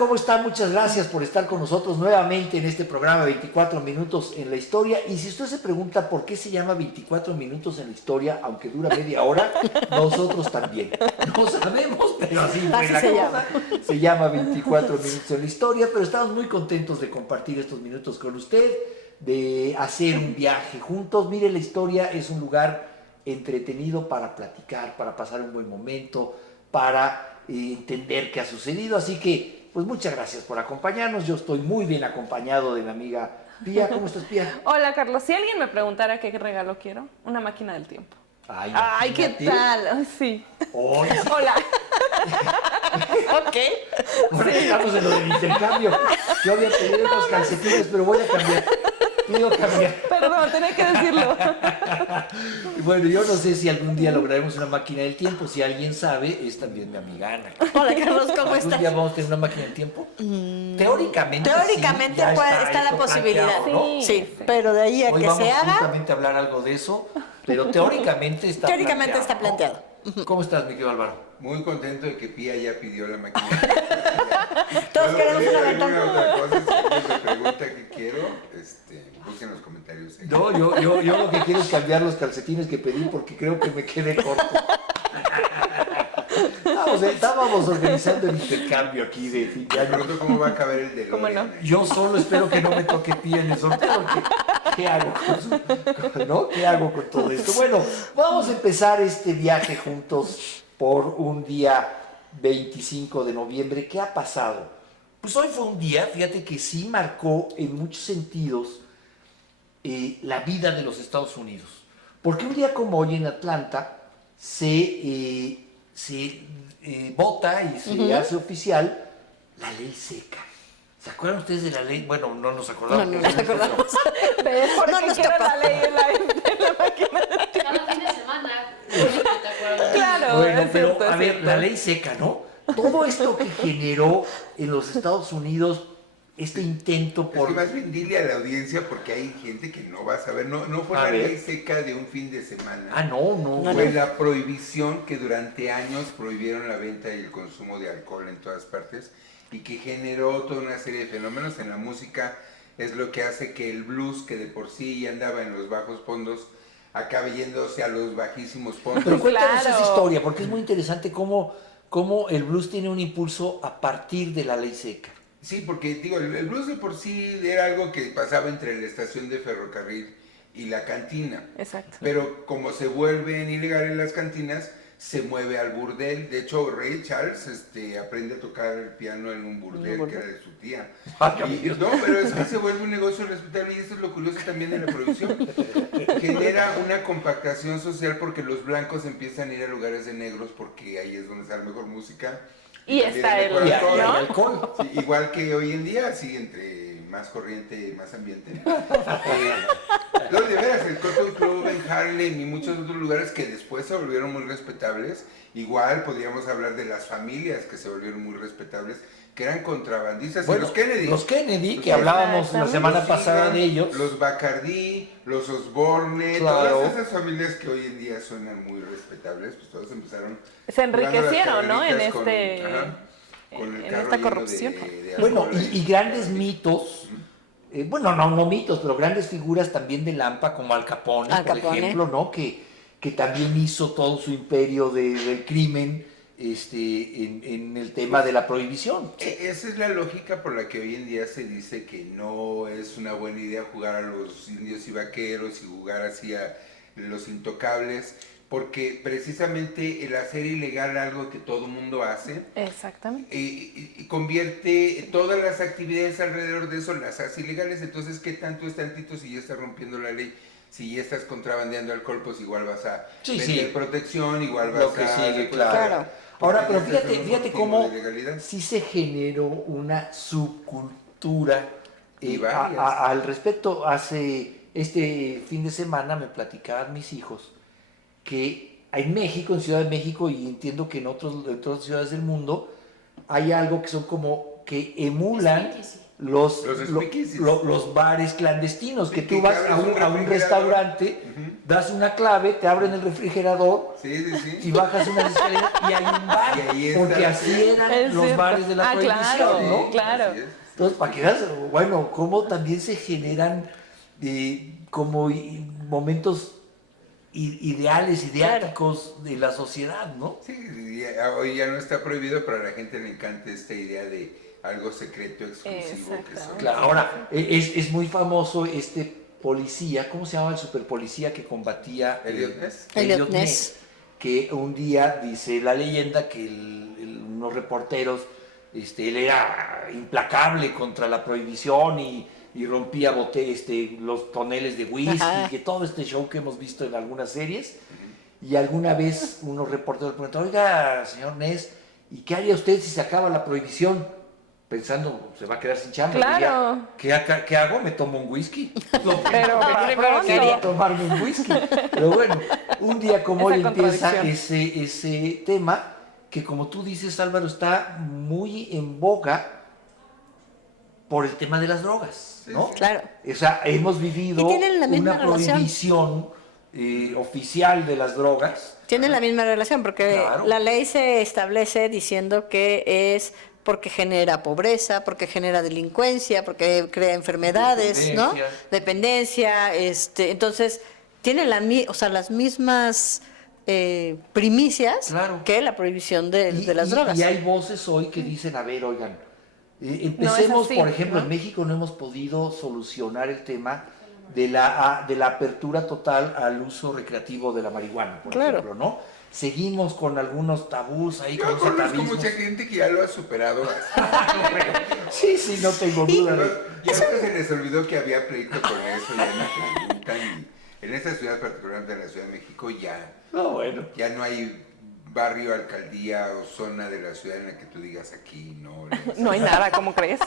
¿cómo están? Muchas gracias por estar con nosotros nuevamente en este programa 24 minutos en la historia. Y si usted se pregunta por qué se llama 24 minutos en la historia, aunque dura media hora, nosotros también. No sabemos, pero así fue la cosa. Se llama 24 minutos en la historia, pero estamos muy contentos de compartir estos minutos con usted, de hacer un viaje juntos. Mire, la historia es un lugar entretenido para platicar, para pasar un buen momento, para entender qué ha sucedido. Así que, pues muchas gracias por acompañarnos. Yo estoy muy bien acompañado de mi amiga Pía. ¿Cómo estás, Pía? Hola, Carlos. Si alguien me preguntara qué regalo quiero, una máquina del tiempo. Ay, ¿qué tal? Ay, sí. Hoy. Hola. Ok. Bueno, estamos en lo del intercambio. Yo había pedido unos calcetines, pero voy a cambiar. Pido cambiar. Perdón, tenía que decirlo. Bueno, yo no sé si algún día lograremos una máquina del tiempo. Si alguien sabe, es también mi amiga Ana. Hola, Carlos, ¿cómo ¿Algún estás? día vamos a tener una máquina del tiempo? Teóricamente sí, ya está la esto posibilidad. planteado, ¿no? Sí, pero de ahí a Hoy que vamos se haga, justamente a hablar algo de eso, pero teóricamente está planteado. ¿no? ¿Cómo estás, mi querido Álvaro? Muy contento de que Pía ya pidió la máquina. Todos queremos una alguna ventana. otra cosa, si alguien me pregunta qué quiero, busquen en los comentarios. Ahí. No, yo lo que quiero es cambiar los calcetines que pedí porque creo que me quedé corto. Estábamos organizando el intercambio aquí de fin de Me año. pregunto cómo va a caber el de ¿Cómo no? Yo solo espero que no me toque Pía en el sorteo. Porque, ¿qué hago ¿no? ¿Qué hago con todo esto? Bueno, vamos a empezar este viaje juntos por un día 25 de noviembre. ¿Qué ha pasado? Pues hoy fue un día, fíjate que sí marcó en muchos sentidos la vida de los Estados Unidos. Porque un día como hoy en Atlanta se vota y se hace oficial la ley seca. ¿Se acuerdan ustedes de la ley? Bueno, no nos acordamos. No nos acordamos. ¿Ves por No qué nos quiero tocó. la ley en la máquina del tiempo? Cada fin de semana. ¿Te acuerdas? Claro, Bueno, es pero cierto, a es ver, cierto. la ley seca, ¿no? Todo esto que generó en los Estados Unidos este intento Es por... que más bien dile a la audiencia porque hay gente que no va a saber. No fue A la ver. ley seca de un fin de semana. Ah, no. Fue la prohibición que durante años prohibieron la venta y el consumo de alcohol en todas partes y que generó toda una serie de fenómenos en la música. Es lo que hace que el blues, que de por sí ya andaba en los bajos fondos, acabe yéndose a los bajísimos fondos. Pero cuéntanos Claro. esa historia, porque es muy interesante cómo el blues tiene un impulso a partir de la ley seca. Sí, porque digo, el blues de por sí era algo que pasaba entre la estación de ferrocarril y la cantina. Exacto. Pero como se vuelven ilegales las cantinas, se mueve al burdel. De hecho, Ray Charles aprende a tocar el piano en un burdel que era de su tía. No, pero es que se vuelve un negocio respetable y eso es lo curioso también de la prohibición. Genera una compactación social porque los blancos empiezan a ir a lugares de negros porque ahí es donde está la mejor música. Y está el, mejor Y alcohol. ¿no? alcohol. Sí, igual que hoy en día, así entre más corriente, más ambiente. No, de veras, el Cotton Club en Harlem y muchos otros lugares que después se volvieron muy respetables. Igual podríamos hablar de las familias que se volvieron muy respetables, que eran contrabandistas. Bueno, Y los Kennedy. Los Kennedy, que Los- hablábamos la semana Los pasada Seagram, de ellos. Los Bacardi, los Osborne, Claro. todas esas familias que hoy en día suenan muy respetables, pues todos empezaron. Se enriquecieron, ¿no? En carreritas con el en carro esta lleno corrupción. de Bueno, alcohol ahí. y grandes mitos, bueno, no mitos, pero grandes figuras también de Lampa, como Al Capone, Al por Capone. ejemplo, ¿no? Que también hizo todo su imperio del crimen en el tema de la prohibición. Esa es la lógica por la que hoy en día se dice que no es una buena idea jugar a los indios y vaqueros y jugar así a los intocables, porque precisamente el hacer ilegal algo que todo mundo hace Exactamente. y convierte todas las actividades alrededor de eso, las hace ilegales. Entonces, ¿qué tanto es tantito si ya estás rompiendo la ley? Si ya estás contrabandeando alcohol, pues igual vas a Sí, vender sí. protección, igual vas Lo que a... sigue, pues, claro. Ahora, pero porque ese es un fíjate motivo cómo de ilegalidad. sí se generó una subcultura Y varias. al respecto. Este fin de semana me platicaban mis hijos que en México, en Ciudad de México, y entiendo que en otras ciudades del mundo, hay algo que son como que emulan Speakeasy. los speakeasies. los bares clandestinos, que Sí, tú que vas abres a un un refrigerador. restaurante, das una clave, te abren el refrigerador Sí, sí, sí. y bajas unas escaleras y hay un bar, Y ahí está porque la así fiesta. eran Es los cierto. bares de la prohibición, claro, ¿no? claro. Así es. Entonces, para que veas, bueno, cómo también se generan como momentos ideales, ideáticos de la sociedad, ¿no? Sí, hoy ya no está prohibido, pero a la gente le encanta esta idea de algo secreto, exclusivo. Que son. Claro, ahora, es muy famoso este policía, ¿cómo se llama el superpolicía que combatía? Elliot Ness. Elliot Ness. Que un día dice la leyenda que unos reporteros, él era implacable contra la prohibición y rompía los toneles de whisky, Ajá. que todo este show que hemos visto en algunas series. Y alguna vez unos reporteros preguntaron, oiga, señor Ness, ¿y qué haría usted si se acaba la prohibición? Pensando, se va a quedar sin chamba. Claro. Diría, ¿qué hago? ¿Me tomo un whisky? No, Pero primero quería tomarme un whisky. Pero bueno, un día como Esa hoy empieza contradicción. ese tema que, como tú dices, Álvaro, está muy en boga por el tema de las drogas, ¿no? Claro. O sea, hemos vivido Y tienen la misma una relación. prohibición oficial de las drogas. Tienen la misma relación porque Claro. la ley se establece diciendo que es porque genera pobreza, porque genera delincuencia, porque crea enfermedades, ¿no? Dependencia, entonces tienen las mismas primicias Claro. que la prohibición de las drogas. Y hay voces hoy que dicen, a ver, oigan, empecemos, así, por ejemplo, ¿no? en México no hemos podido solucionar el tema de la apertura total al uso recreativo de la marihuana, por Claro. ejemplo, ¿no? Seguimos con algunos tabús ahí, Yo con los conozco atavismos. mucha gente que ya lo ha superado. Sí, no tengo duda. Ya hasta se les olvidó que había pleito con eso, ya no preguntan. Y en esta ciudad, particularmente en la Ciudad de México, No, bueno. ya no hay barrio, alcaldía o zona de la ciudad en la que tú digas aquí no. No hay nada, ¿cómo crees?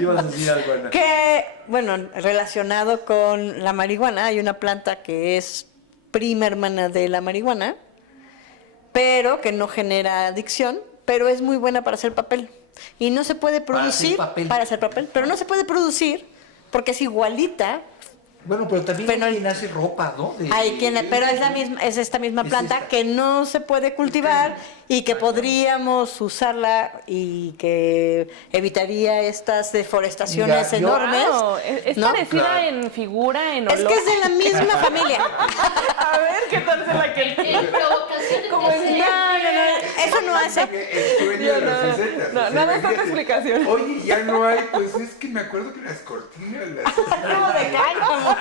Ibas a decir algo, Ana. Que, bueno, relacionado con la marihuana, hay una planta que es prima hermana de la marihuana, pero que no genera adicción, pero es muy buena para hacer papel. Y no se puede Para hacer producir papel. para hacer papel, pero no se puede producir porque es igualita. Bueno, pero también Pero hay quien hace ropa, ¿no? Hay quien, pero es esta misma Es planta esta. que no se puede cultivar y que podríamos usarla y que evitaría estas deforestaciones Mira, yo- enormes. Wow, es ¿no? parecida Claro. en figura, en olor. Es que es de la misma familia. A ver, ¿qué tal se la que En provocación Como en empecé. Eso no hace. El sueño de los 60. No, nada más otra explicación. Oye, ya no hay, pues es que me acuerdo que las cortinas, Como de caño.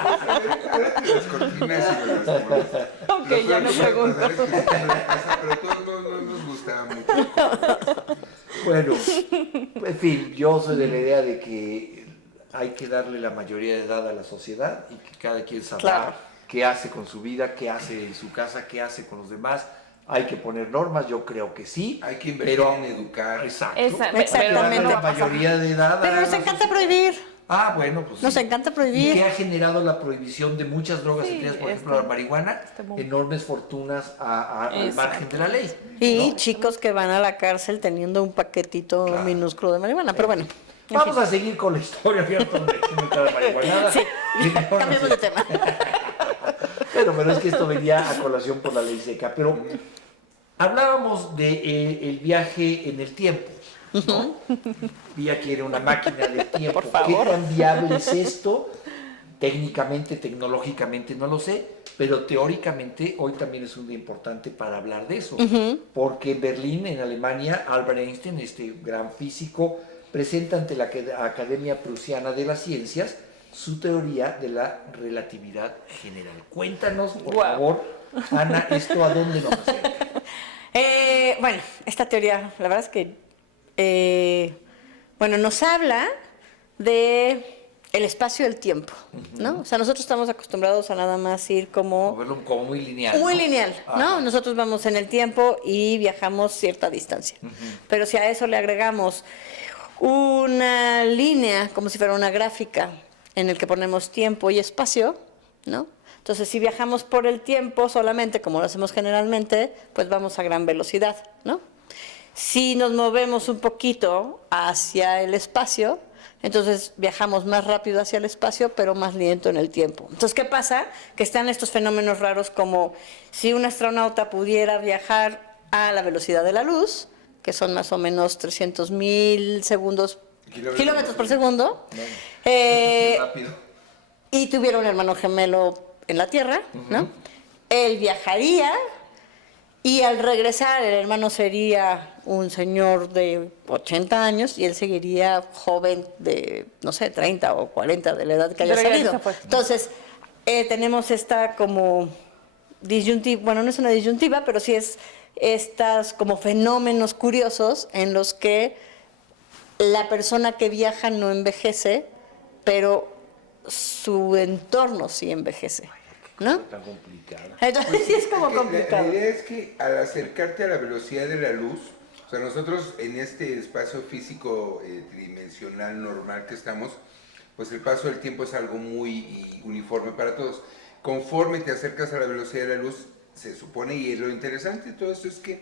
las cortinas y las pones. Ok, ya no pregunto. Pero a todos no nos gustaba mucho. Bueno, en fin, yo soy de la idea de que hay que darle la mayoría de edad a la sociedad y que cada quien sabrá Claro. qué hace con su vida, qué hace en su casa, qué hace con los demás. Hay que poner normas, yo creo que sí. Hay que invertir pero en educar. Exacto. Exactamente. Hay que darle no la va a pasar. mayoría de edad. Pero a nos la encanta sociedad. prohibir. Ah, bueno, pues Nos sí. encanta ¿Y prohibir. qué ha generado la prohibición de muchas drogas, Sí, entre ellas, por ejemplo, este- la marihuana? este boom. Enormes fortunas al Exacto. margen de la ley. Y ¿no? chicos que van a la cárcel teniendo un paquetito Claro. minúsculo de marihuana. Pero bueno. en Vamos fin. a seguir con la historia, fíjate dónde está la marihuanada. Sí, Y mejor no cambiemos sé. de tema. Pero es que esto venía a colación por la ley seca. Pero hablábamos de el viaje en el tiempo, ¿no? Vía que era una máquina del tiempo. Por favor. ¿Qué tan viable es esto? Técnicamente, tecnológicamente, no lo sé, pero teóricamente hoy también es un día importante para hablar de eso. Porque en Berlín, en Alemania, Albert Einstein, este gran físico, presenta ante la Academia Prusiana de las Ciencias su teoría de la relatividad general. Cuéntanos, por Guau. favor, Ana, ¿esto a dónde nos acerca? Bueno, esta teoría, la verdad es que, nos habla de el espacio y el tiempo, ¿no? O sea, nosotros estamos acostumbrados a nada más ir como Verlo como muy lineal. muy ¿no? lineal, ¿no? Ajá. Nosotros vamos en el tiempo y viajamos cierta distancia. Pero si a eso le agregamos una línea, como si fuera una gráfica, en el que ponemos tiempo y espacio, ¿no? Entonces, si viajamos por el tiempo solamente, como lo hacemos generalmente, pues vamos a gran velocidad, ¿no? Si nos movemos un poquito hacia el espacio, Entonces viajamos más rápido hacia el espacio, pero más lento en el tiempo. Entonces, ¿qué pasa? Que están estos fenómenos raros como si un astronauta pudiera viajar a la velocidad de la luz, que son más o menos 300.000 kilómetros por segundo, Rápido. y tuviera un hermano gemelo en la Tierra, ¿no? Él viajaría y al regresar el hermano sería un señor de 80 años y él seguiría joven de, no sé, 30 o 40 de la edad que haya salido. Entonces, tenemos esta como disyuntiva, bueno, no es una disyuntiva, pero sí es estas como fenómenos curiosos en los que la persona que viaja no envejece, pero su entorno sí envejece, ¿no? Tan complicada. Entonces sí es como La complicado. idea es que al acercarte a la velocidad de la luz, o sea, nosotros en este espacio físico tridimensional normal que estamos, pues el paso del tiempo es algo muy uniforme para todos. Conforme te acercas a la velocidad de la luz, se supone, y lo interesante de todo esto es que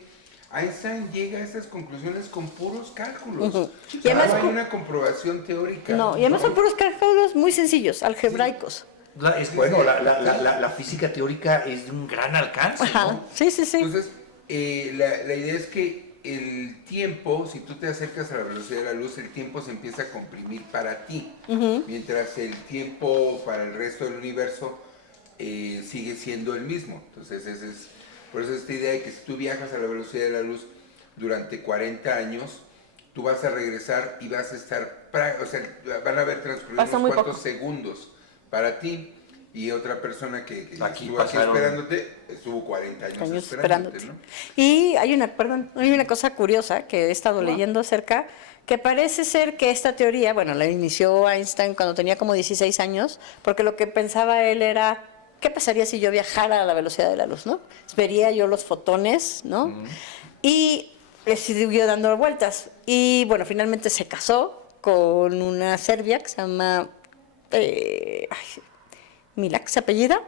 Einstein llega a estas conclusiones con puros cálculos. Y además no hay una comprobación teórica. No, y además son puros cálculos muy sencillos, algebraicos. La física teórica es de un gran alcance, Ajá, ¿no? sí, sí, sí. Entonces, la idea es que el tiempo, si tú te acercas a la velocidad de la luz, el tiempo se empieza a comprimir para ti, mientras el tiempo para el resto del universo sigue siendo el mismo. Entonces, por eso esta idea de que si tú viajas a la velocidad de la luz durante 40 años, tú vas a regresar y vas a estar, o sea, van a haber transcurrido unos cuantos segundos para ti, y otra persona que estuvo aquí esperándote, estuvo 40 años esperándote, ¿no? Y hay una cosa curiosa que he estado leyendo acerca, que parece ser que esta teoría, bueno, la inició Einstein cuando tenía como 16 años, porque lo que pensaba él era, ¿qué pasaría si yo viajara a la velocidad de la luz, no? Vería yo los fotones, ¿no? Y le siguió dando vueltas. Y bueno, finalmente se casó con una serbia que se llama Milak, se apellida.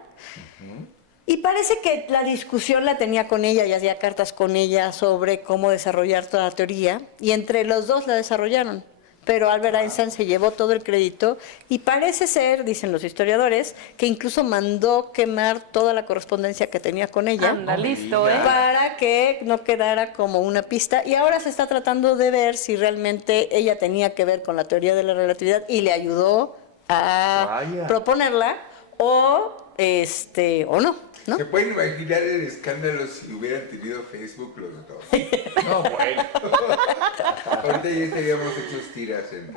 Y parece que la discusión la tenía con ella y hacía cartas con ella sobre cómo desarrollar toda la teoría. Y entre los dos la desarrollaron. Pero Albert Einstein se llevó todo el crédito y parece ser, dicen los historiadores, que incluso mandó quemar toda la correspondencia que tenía con ella. Anda, listo, ¿eh? Para que no quedara como una pista. Y ahora se está tratando de ver si realmente ella tenía que ver con la teoría de la relatividad y le ayudó a proponerla o no. ¿No? ¿Se pueden imaginar el escándalo si hubieran tenido Facebook los dos? No, bueno. Ahorita ya estaríamos hechos tiras en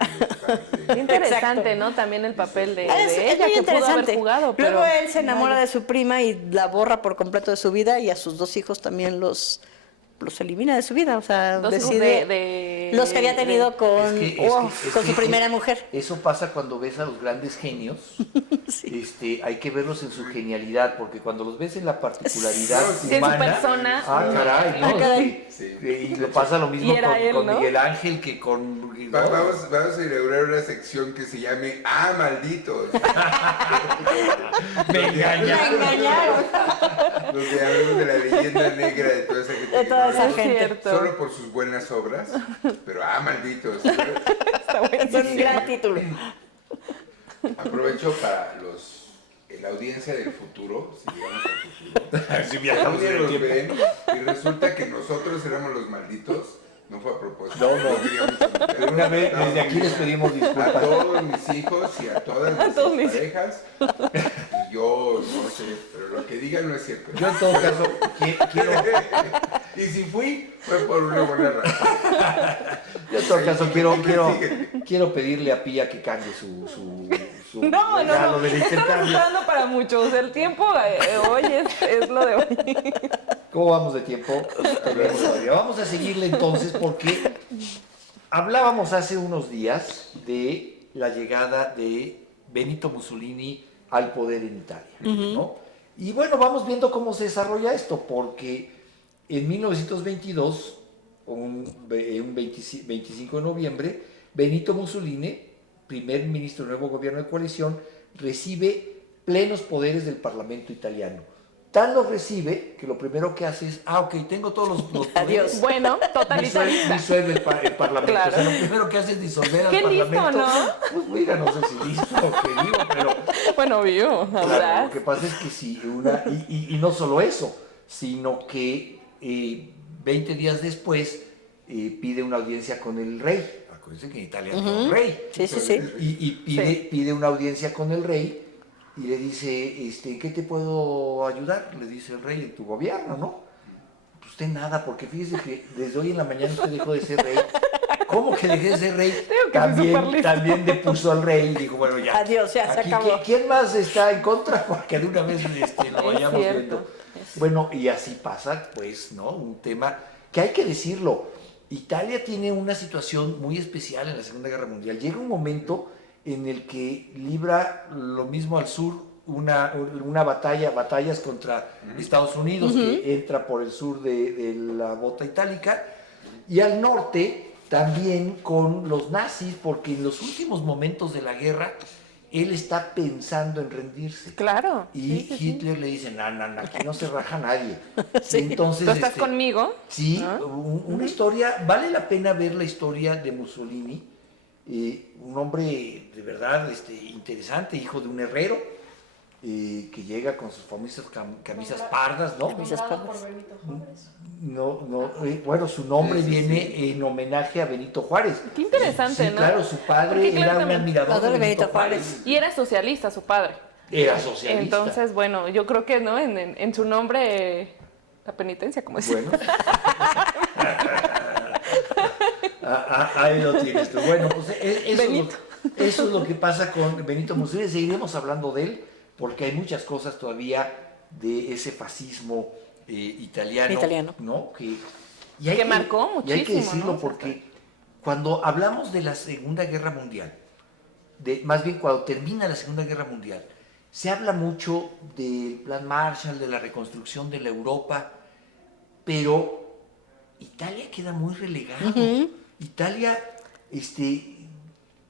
Qué interesante, ¿no? También el papel de Es ella muy que pudo haber interesante. jugado. Pero Luego él se enamora de su prima y la borra por completo de su vida, y a sus dos hijos también los elimina de su vida. O sea, dos hijos decide los que había tenido con su primera mujer. Eso pasa cuando ves a los grandes genios. Hay que verlos en su genialidad, porque cuando los ves en la particularidad en humana, su persona. caray, ¿no? caray. Y le pasa lo mismo Y era él, con ¿no? Miguel Ángel que con... ¿no? Vamos a inaugurar una sección que se llame malditos. Me engañaron. Donde hablamos de la leyenda negra de toda esa gente. De toda esa Es gente. cierto. Solo por sus buenas obras, pero malditos. Está bueno. Es un gran título. Aprovecho para la audiencia del futuro, si llegamos al futuro. Si viajamos Un día en el nos tiempo. ven y resulta que nosotros éramos los malditos. No fue a propósito. No. Queríamos invitar. De una vez, desde aquí les pedimos A disculpas. todos mis hijos y a todas todos mis mis parejas. Y yo no sé, pero lo que digan no es cierto. Yo en todo caso quiero... Y si fui, fue por una buena razón. Yo en todo caso Síguete. quiero pedirle a Pía que cambie su No, regalo del Estamos intercambio. esperando para muchos. El tiempo hoy es lo de hoy. ¿Cómo vamos de tiempo? Todavía. Vamos a seguirle entonces, porque hablábamos hace unos días de la llegada de Benito Mussolini al poder en Italia, ¿no? Y bueno, vamos viendo cómo se desarrolla esto, porque en 1922, un 25 de noviembre, Benito Mussolini, primer ministro del nuevo gobierno de coalición, recibe plenos poderes del Parlamento italiano. Tal lo recibe que lo primero que hace es, ok, tengo todos los poderes. Adiós. Bueno, totalitarista. Disuelve el Parlamento. Claro. O sea, lo primero que hace es disolver al Qué listo, Parlamento. ¿no? Pues mira, no sé si listo o qué digo, pero Bueno, vio, claro, ¿verdad? lo que pasa es que si y no solo eso, sino que 20 días después pide una audiencia con el rey. Acuérdense que en Italia hay un rey. Sí, sí, sí. Y pide una audiencia con el rey y le dice, ¿en qué te puedo ayudar? Le dice el rey, en tu gobierno, ¿no? Pues usted nada, porque fíjese que desde hoy en la mañana usted dejó de ser rey. ¿Cómo que dejé de ser rey? Tengo que ser superlista. También depuso al rey y dijo, bueno, ya. Adiós, ya se Aquí, acabó. ¿quién más está en contra? Porque de una vez lo vayamos cierto. viendo. Bueno, y así pasa, pues, ¿no? Un tema que hay que decirlo. Italia tiene una situación muy especial en la Segunda Guerra Mundial. Llega un momento en el que libra lo mismo al sur una batallas contra Estados Unidos, que entra por el sur de la bota itálica, y al norte también con los nazis, porque en los últimos momentos de la guerra él está pensando en rendirse. Claro. Y sí, sí. Hitler le dice, no, aquí no se raja nadie. Sí. Entonces, ¿Tú estás conmigo? Sí, ¿Ah? una historia, vale la pena ver la historia de Mussolini, un hombre de verdad interesante, hijo de un herrero, que llega con sus famosas camisas pardas, ¿no? Camisas Nombrado pardas. por Benito Juárez. Bueno, su nombre Sí, sí, viene sí. en homenaje a Benito Juárez. Qué interesante, Sí, ¿no? claro, su padre Porque, claro, era un también- admirador Padre de de Benito Benito Juárez. Juárez. Y era socialista su padre. Era socialista. Entonces, bueno, yo creo que, ¿no? En su nombre, la penitencia, como decía. Bueno. Ahí lo tienes tú. Bueno, pues Benito. eso es lo que pasa con Benito Mussolini. Seguiremos hablando de él porque hay muchas cosas todavía de ese fascismo italiano, ¿no? Que marcó Y hay que muchísimo, decirlo ¿no? porque cuando hablamos de la Segunda Guerra Mundial, más bien cuando termina la Segunda Guerra Mundial, se habla mucho del Plan Marshall, de la reconstrucción de la Europa, pero Italia queda muy relegado. Italia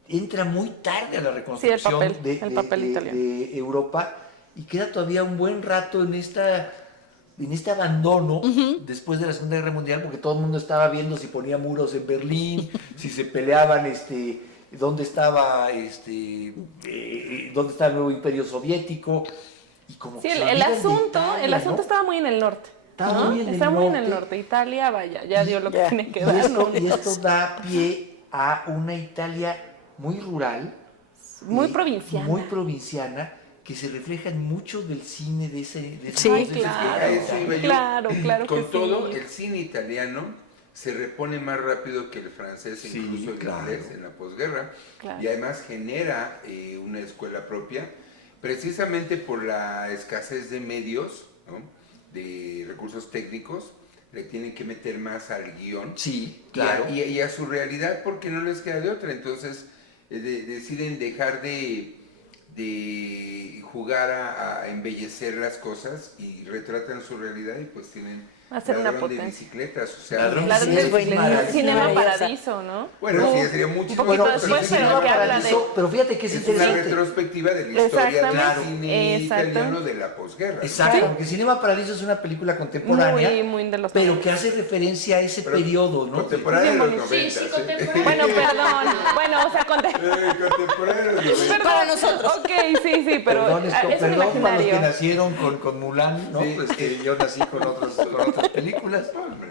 entra muy tarde a la reconstrucción el papel italiano. de Europa y queda todavía un buen rato en este abandono después de la Segunda Guerra Mundial, porque todo el mundo estaba viendo si ponía muros en Berlín, si se peleaban, dónde estaba el nuevo Imperio Soviético, y como Sí, que se el olvidan de asunto Italia, ¿no? estaba muy en el norte. Estaba ¿no? muy en el Estaba muy en el norte. norte. Italia, vaya, ya dio lo que Ya. tiene que Y dar. esto da pie a una Italia muy rural, Muy provinciana. muy provinciana, que se refleja en mucho del cine de ese Sí. Ay, de ese claro. A eso iba yo. Claro Con que todo, sí. el cine italiano se repone más rápido que el francés, Sí, incluso el claro. inglés en la posguerra, Claro. y además genera una escuela propia, precisamente por la escasez de medios, ¿no? De recursos técnicos, le tienen que meter más al guión. Sí, Y claro. y a su realidad, porque no les queda de otra. Entonces deciden dejar de jugar a embellecer las cosas y retratan su realidad y pues tienen Hacer una Ladrón de potencia. bicicletas. O sea, Ladrón La Sí, de es maravilloso. Cinema Maravillosa. Paradiso, ¿no? bueno, sí, sería Un muchísimo. poquito pero después, sí, pero no, que habla Paradiso, pero fíjate que es es una interesante. retrospectiva de la historia del Exactamente, cine exacto. italiano de la posguerra. Exacto, Sí. porque Cinema Paradiso es una película contemporánea, Muy de los pero 90. que hace referencia a ese Pero periodo, ¿no? Contemporánea de los Sí, 90. sí, contemporánea. Bueno, perdón. Bueno, o sea, Contemporánea de los 90. Para nosotros. Ok, sí, pero Perdón, es un perdón para los que imaginario. nacieron con Mulan, ¿no? Sí. Pues que yo nací con otras películas. Hombre,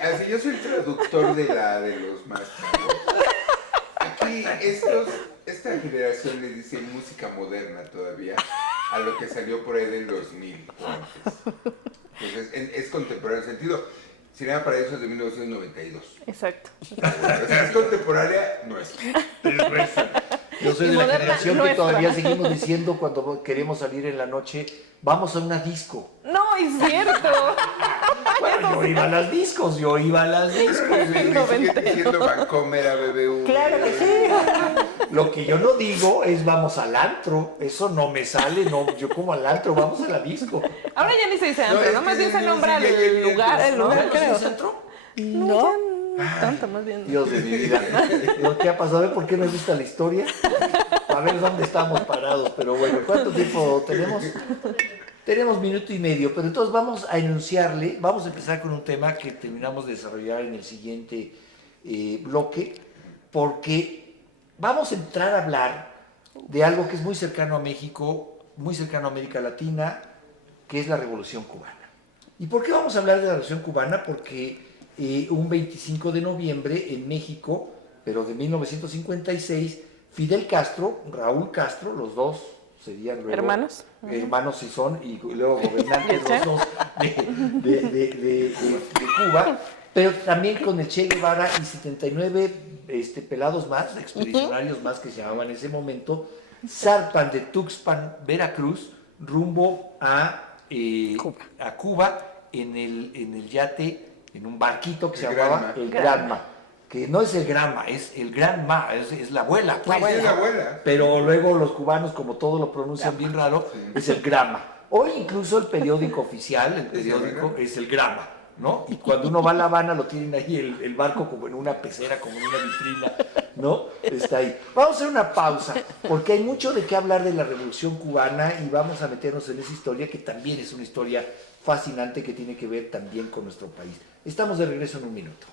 así yo soy el traductor de los más chavos. Aquí esta generación le dice música moderna todavía a lo que salió por ahí del 2000 o antes. Entonces es contemporáneo en sentido. Cinema Paradiso es de 1992. Exacto. O sea, es contemporánea nuestra. Yo soy Y de la moderna generación que nuestra. todavía seguimos diciendo cuando queremos salir en la noche, vamos a una disco. No, es cierto. Bueno, yo iba a las discos. Le sigue diciendo Vancomer a BBV. Claro que sí. Lo que yo no digo es vamos al antro. Eso no me sale, no. Yo como al antro, vamos a la disco. Ahora ya ni se dice antro, es ¿no? que Más bien se sí, nombra sí, ya hay el lugar, antros, ¿no? lugar, creo. ¿Es antro? No. No tanto, más bien. Dios de mi vida. Digo, ¿qué ha pasado? ¿Por qué me gusta la historia? a ver dónde estamos parados, pero bueno, ¿cuánto tiempo tenemos? Tenemos minuto y medio, pero entonces vamos a enunciarle, vamos a empezar con un tema que terminamos de desarrollar en el siguiente bloque, porque vamos a entrar a hablar de algo que es muy cercano a México, muy cercano a América Latina, que es la Revolución Cubana. ¿Y por qué vamos a hablar de la Revolución Cubana? Porque un 25 de noviembre en México, pero de 1956, Fidel Castro, Raúl Castro, los dos serían luego ¿Hermanos? hermanos sí son, y luego gobernantes los dos de Cuba, pero también con el Che Guevara y 79 pelados más, expedicionarios más que se llamaban en ese momento, zarpan de Tuxpan, Veracruz, rumbo a Cuba en el yate, en un barquito que se llamaba el Granma, que no es el Granma, es el Granma, es la abuela. Pues, es la abuela. Pero luego los cubanos, como todo lo pronuncian bien raro, es el Grama. Hoy incluso el periódico oficial, el periódico, es el Grama, ¿no? Y cuando uno va a La Habana lo tienen ahí el barco como en una pecera, como en una vitrina, ¿no? Está ahí. Vamos a hacer una pausa, porque hay mucho de qué hablar de la Revolución Cubana y vamos a meternos en esa historia que también es una historia fascinante que tiene que ver también con nuestro país. Estamos de regreso en un minuto.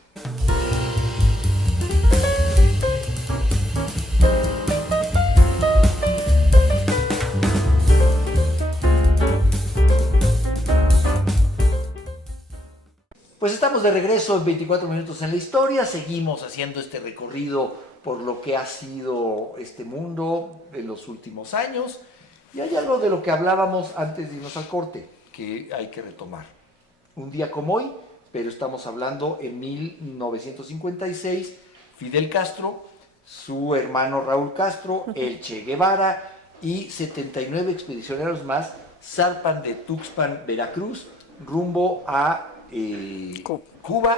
Pues estamos de regreso en 24 minutos en la historia, seguimos haciendo este recorrido por lo que ha sido este mundo en los últimos años y hay algo de lo que hablábamos antes de irnos al corte que hay que retomar. Un día como hoy, pero estamos hablando en 1956, Fidel Castro, su hermano Raúl Castro, el Che Guevara y 79 expedicioneros más zarpan de Tuxpan, Veracruz, rumbo a Cuba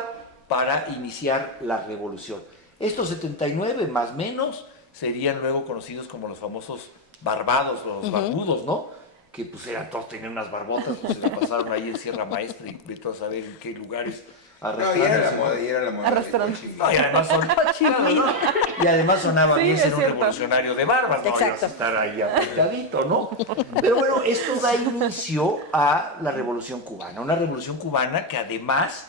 para iniciar la revolución. Estos 79 más o menos serían luego conocidos como los famosos barbados, los barbudos, ¿no? Que pues eran todos, tenían unas barbotas, pues se la pasaron ahí en Sierra Maestra y vete a saber en qué lugares arrastrándose. No, y era la moda. Arrastrando. No, y además sonaba Sí, bien es ser un cierto. revolucionario de barbas, no ibas a Exacto. estar ahí apretadito, ¿no? Pero bueno, esto da inicio a la Revolución Cubana, una revolución cubana que además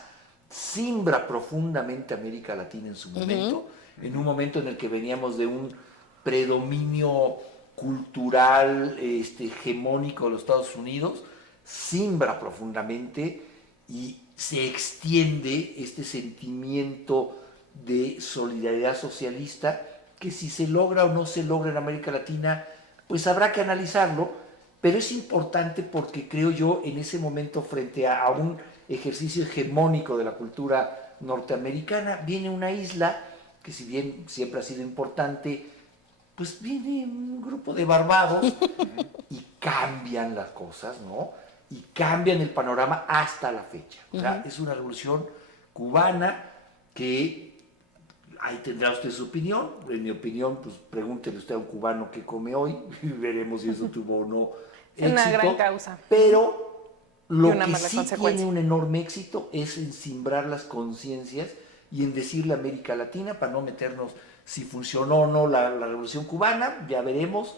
simbra profundamente a América Latina en su momento, en un momento en el que veníamos de un predominio cultural hegemónico de los Estados Unidos, simbra profundamente y se extiende este sentimiento de solidaridad socialista que si se logra o no se logra en América Latina, pues habrá que analizarlo, pero es importante porque creo yo en ese momento frente a un ejercicio hegemónico de la cultura norteamericana, viene una isla que si bien siempre ha sido importante, pues viene un grupo de barbados y cambian las cosas, ¿no? Y cambian el panorama hasta la fecha. O sea, es una revolución cubana que ahí tendrá usted su opinión. En mi opinión, pues pregúntele usted a un cubano qué come hoy y veremos si eso tuvo o no Es éxito. una gran causa. Pero lo Y una que mala sí consecuencia. tiene un enorme éxito es en simbrar las conciencias y en decirle a América Latina, para no meternos si funcionó o no la revolución cubana, ya veremos.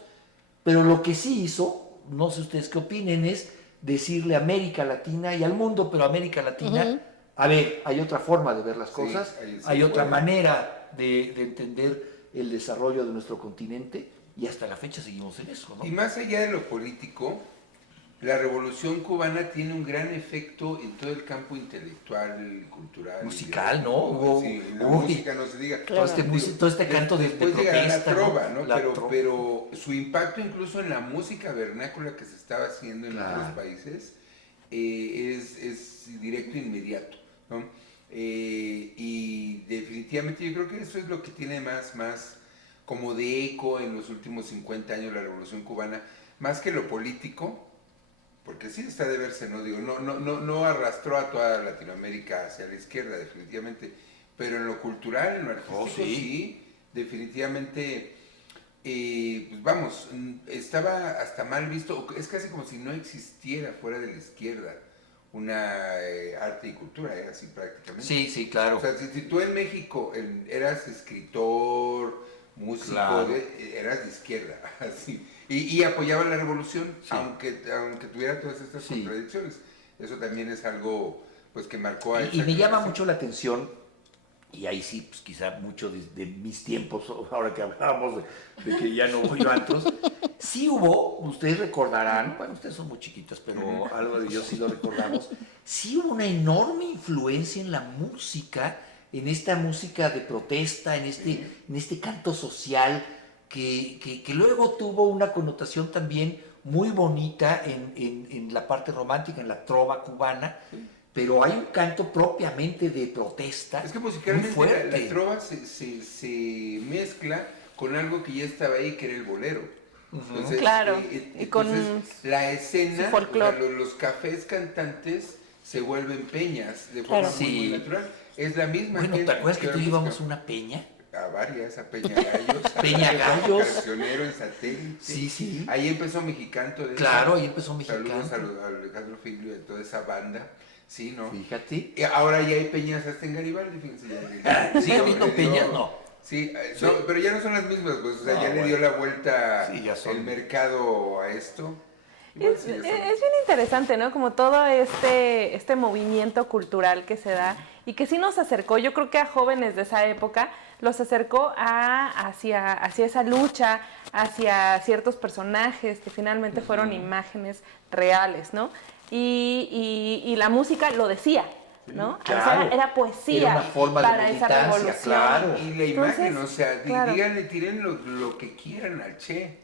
Pero lo que sí hizo, no sé ustedes qué opinen, es decirle a América Latina y al mundo, pero a América Latina, a ver, hay otra forma de ver las cosas, ahí sí hay otra puede. manera de entender el desarrollo de nuestro continente y hasta la fecha seguimos en eso, ¿no? Y más allá de lo político, la Revolución Cubana tiene un gran efecto en todo el campo intelectual, cultural. Musical, ¿no? Sí, la Uy. música no se diga. Todo este canto de Después llegará la protesta, trova, ¿no? La Pero, trova. pero su impacto incluso en la música vernácula que se estaba haciendo en Claro. otros países es directo e inmediato, ¿no? Y definitivamente yo creo que eso es lo que tiene más como de eco en los últimos 50 años la Revolución Cubana, más que lo político, porque sí está de verse, ¿no? Digo, no arrastró a toda Latinoamérica hacia la izquierda, definitivamente, pero en lo cultural, en lo artístico, sí, definitivamente, pues vamos, estaba hasta mal visto, es casi como si no existiera fuera de la izquierda una arte y cultura, así prácticamente. Sí, sí, claro. O sea, si tú en México eras escritor, músico, Claro. eras de izquierda, así. Y apoyaba la revolución, Sí. aunque tuviera todas estas Sí. contradicciones. Eso también es algo pues que marcó a Y esa me llama generación. mucho la atención, y ahí sí, pues quizá mucho de mis tiempos, ahora que hablábamos de que ya no voy a antros, sí hubo, ustedes recordarán, bueno, ustedes son muy chiquitas, pero algo de yo sí lo recordamos, sí hubo una enorme influencia en la música, en esta música de protesta, en este canto social, que luego tuvo una connotación también muy bonita en la parte romántica, en la trova cubana, pero hay un canto propiamente de protesta. Es que muy musicalmente fuerte. la trova se mezcla con algo que ya estaba ahí, que era el bolero. Entonces, Claro, y con entonces, la escena, su folclor. o sea, los cafés cantantes se vuelven peñas de Claro. forma muy, muy Sí. natural. Es la misma Bueno, gente ¿te acuerdas que la tú íbamos busca. a una peña? A varias, a Peña Gallos. Peña Gallos. Cancionero en Satélite. Sí, sí. Ahí empezó Mexicanto. de hecho. Claro, ahí empezó Saludos Mexicanto. a Alejandro Filio y a toda esa banda. Sí, ¿no? Fíjate. Y ahora ya hay peñas hasta en Garibaldi, fíjense. Ya, ¿Sigue habiendo peñas? No. Sí, no, pero ya no son las mismas, pues, o sea, No, ya le bueno. dio la vuelta Sí, ya son. el mercado a esto. Igual Es, sí, ya es son. bien interesante, ¿no? Como todo este movimiento cultural que se da y que sí nos acercó, yo creo que a jóvenes de esa época, los acercó hacia esa lucha, hacia ciertos personajes que finalmente fueron imágenes reales, ¿no? Y la música lo decía, ¿no? O sea, Claro. era poesía Era una forma de para esa militancia, revolución. claro. Y la imagen, Entonces, o sea, claro. díganle, tiren lo que quieran al Che,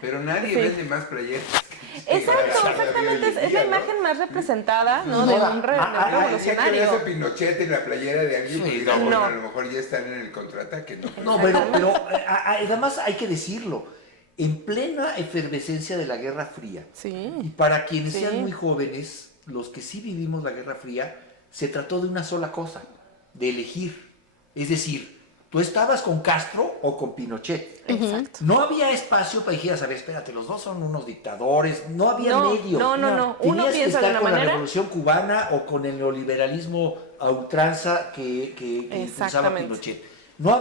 pero nadie Sí. vende más playeras que el Che. Exacto, Para exactamente, hoy en es la día, ¿no? imagen más representada, ¿no? De Ahora, un ah, de un ah, Ya que revolucionario. ves a Pinochet en la playera de alguien, Sí, pues dirán, no. bueno, No. a lo mejor ya están en el contraataque, ¿no? No, pero además hay que decirlo, en plena efervescencia de la Guerra Fría, y Sí. para quienes Sí. sean muy jóvenes, los que sí vivimos la Guerra Fría, se trató de una sola cosa, de elegir. Es decir, tú estabas con Castro o con Pinochet. Exacto. No había espacio para decir, a ver, espérate, los dos son unos dictadores, no había No, medio. no. Uno Tenías que piensa de estar una con la manera. Revolución Cubana o con el neoliberalismo a ultranza que impulsaba Exactamente. Pinochet. No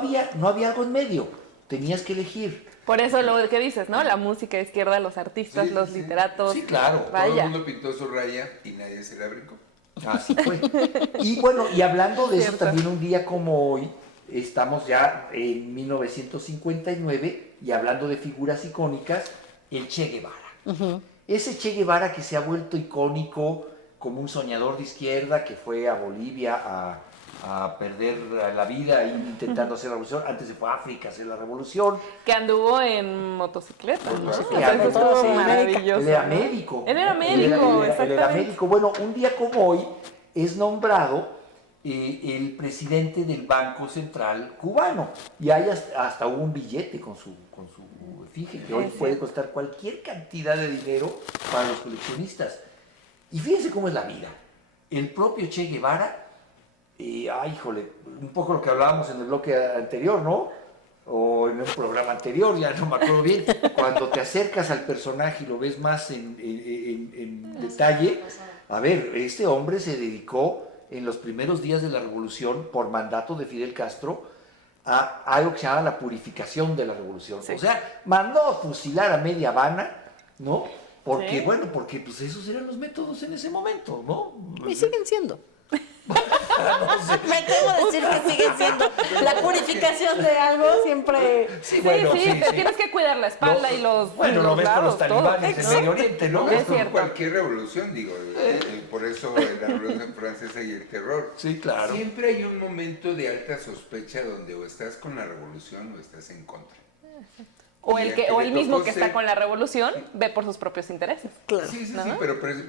había algo en medio, tenías que elegir. Por eso lo que dices, ¿no? La música izquierda, los artistas, Sí, los sí. literatos. Sí, claro. Todo el Vaya. mundo pintó su raya y nadie se la brincó. Así fue. Y bueno, y hablando de eso, Cierto. también un día como hoy, estamos ya en 1959 y hablando de figuras icónicas, el Che Guevara. Ese Che Guevara que se ha vuelto icónico como un soñador de izquierda que fue a Bolivia a perder la vida ahí intentando hacer la revolución. Antes se fue a África a hacer la revolución. Que anduvo en motocicleta. ¿no? Motocicleta, Eso estuvo todo, sí, maravilloso. Él era ¿no? médico. Él era médico, Él era exactamente. médico. Bueno, un día como hoy es nombrado el presidente del Banco Central cubano. Y hay hasta hubo un billete con su efigie, que hoy Es puede cierto. costar cualquier cantidad de dinero para los coleccionistas. Y fíjense cómo es la vida. El propio Che Guevara, híjole, un poco lo que hablábamos en el bloque anterior, ¿no? O en un programa anterior, ya no me acuerdo bien. Cuando te acercas al personaje y lo ves más en detalle, a ver, este hombre se dedicó en los primeros días de la revolución, por mandato de Fidel Castro, a algo que se llama la purificación de la revolución. Sí. O sea, mandó a fusilar a media Habana, ¿no? Porque, Sí. bueno, porque pues esos eran los métodos en ese momento, ¿no? Y siguen siendo. No sé. Me temo decir que siguen siendo. La purificación de algo siempre. Sí, Sí, bueno, sí, sí, te sí. tienes que cuidar la espalda No, y los bueno, lo los ves con lados, los todo. talibanes en Medio Oriente, ¿no? Es Es como cierto. cualquier revolución, digo, por eso la revolución francesa y el terror. Sí, claro. Siempre hay un momento de alta sospecha donde o estás con la revolución o estás en contra. O Y el, al que, o le el mismo tocó que está ser- con la revolución ve por sus propios intereses. Claro. Sí, sí, ¿no? sí,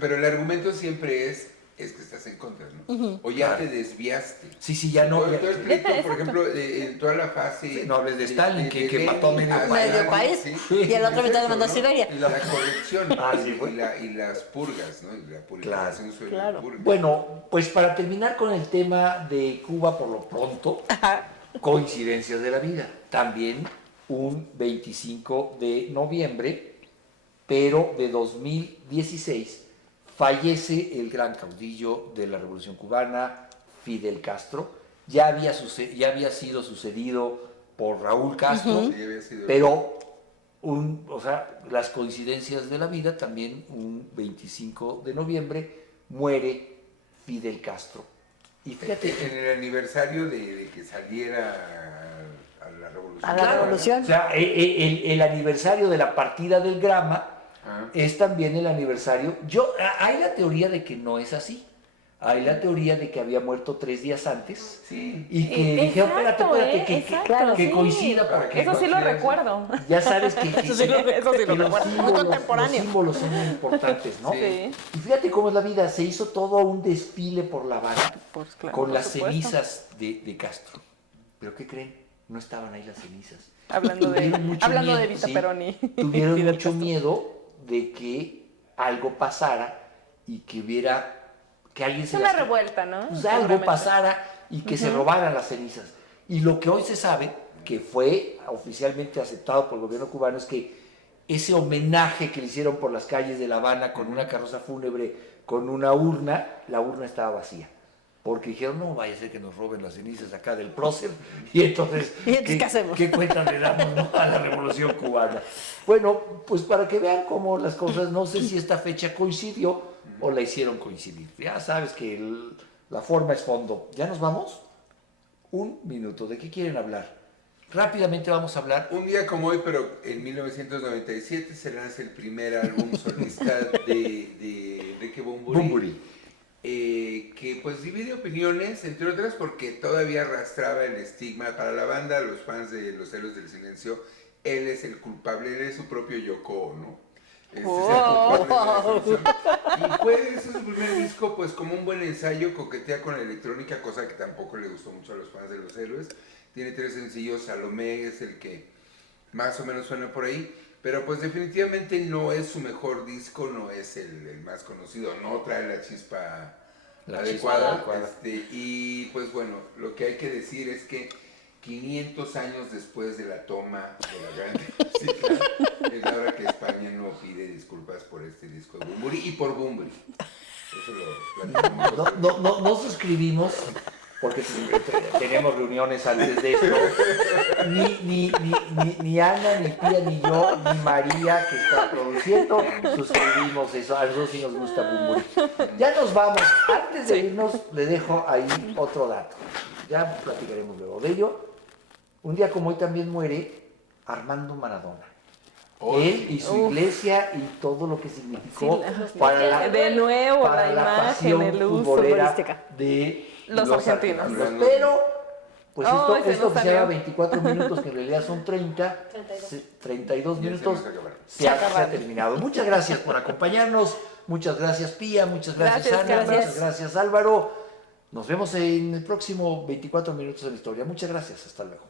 pero el argumento siempre es que estás en contra, ¿no? O ya Claro. te desviaste. Sí, ya no. Todo ya- el pleito, por Exacto. ejemplo, en toda la fase... Sí, no hables de Stalin, que Lenin mató medio a país. Medio país. Y el otro Es mitad eso, mandó a ¿no? Siberia. Y la corrección Ah, sí, fue. y las purgas, ¿no? Y la purificación sobre Claro. la purga. Bueno, pues para terminar con el tema de Cuba por lo pronto, coincidencias de la vida. También un 25 de noviembre, pero de 2016, fallece el gran caudillo de la Revolución Cubana, Fidel Castro. Ya había sido sucedido por Raúl Castro, Sí, había sido. pero o sea, las coincidencias de la vida, también un 25 de noviembre muere Fidel Castro. Y fíjate, En el aniversario de que saliera a la revolución. A la revolución. o sea, el aniversario de la partida del Grama Ah. es también el aniversario. Hay la teoría de que no es así. Hay la teoría de que había muerto 3 días antes Sí. y que dijeron, espérate, exacto, que sí. coincida. Porque Eso sí lo recuerdo. ya sabes que Eso sí lo recuerdo. Muy los contemporáneo. símbolos son muy importantes, ¿no? Sí. Y fíjate cómo es la vida. Se hizo todo un desfile por La Habana Pues claro, con por las supuesto. cenizas de Castro. ¿Pero qué creen? No estaban ahí las cenizas. Hablando Tuvieron mucho de miedo, Vita sí. Peroni. Tuvieron Fidel mucho Castro. miedo de que algo pasara y que hubiera que alguien Es se una las revuelta, ¿no? pues algo Seguramente. pasara y que se robaran las cenizas. Y lo que hoy se sabe, que fue oficialmente aceptado por el gobierno cubano, es que ese homenaje que le hicieron por las calles de La Habana con una carroza fúnebre, con una urna, la urna estaba vacía. Porque dijeron, no vaya a ser que nos roben las cenizas acá del prócer. Y entonces, ¿qué hacemos? ¿qué cuenta le damos, no, a la revolución cubana? Bueno, pues para que vean cómo las cosas, no sé si esta fecha coincidió o la hicieron coincidir. Ya sabes que la forma es fondo. ¿Ya nos vamos? 1 minuto. ¿De qué quieren hablar? Rápidamente vamos a hablar. Un día como hoy, pero en 1997 se lanza el primer álbum solista de Enrique Bunbury. Bunbury. Que pues divide opiniones, entre otras porque todavía arrastraba el estigma para la banda, los fans de Los Héroes del Silencio. Él es el culpable, él es su propio Yoko Ono. Este es el culpable de la solución. Y fue ese su primer disco, pues como un buen ensayo, coquetea con la electrónica, cosa que tampoco le gustó mucho a los fans de Los Héroes. Tiene 3 sencillos, Salomé es el que más o menos suena por ahí, pero pues definitivamente no es su mejor disco, no es el más conocido, no trae la chispa adecuada. Y pues bueno, lo que hay que decir es que 500 años después de la toma de la Gran Cicla, es la hora que España no pide disculpas por este disco de Bunbury y por Bunbury. Eso lo platicamos. No suscribimos, porque tenemos reuniones antes de esto. Ni Ana, ni Pía, ni yo, ni María, que está produciendo, suscribimos eso. A nosotros sí nos gusta Bunbury. Ya nos vamos. Antes de irnos, le dejo ahí otro dato. Ya platicaremos luego de ello. Un día como hoy también muere Armando Maradona. Él y su iglesia y todo lo que significó para de nuevo para la la imagen, pasión el uso futbolera futbolística de los argentinos. Pero, pues Ay, se esto nos que se salió. llama 24 minutos, que en realidad son 32 minutos, se ha terminado. Muchas gracias por acompañarnos. Muchas gracias, Pía. Muchas gracias, Ana. Muchas gracias, Álvaro. Nos vemos en el próximo 24 minutos en la historia. Muchas gracias. Hasta luego.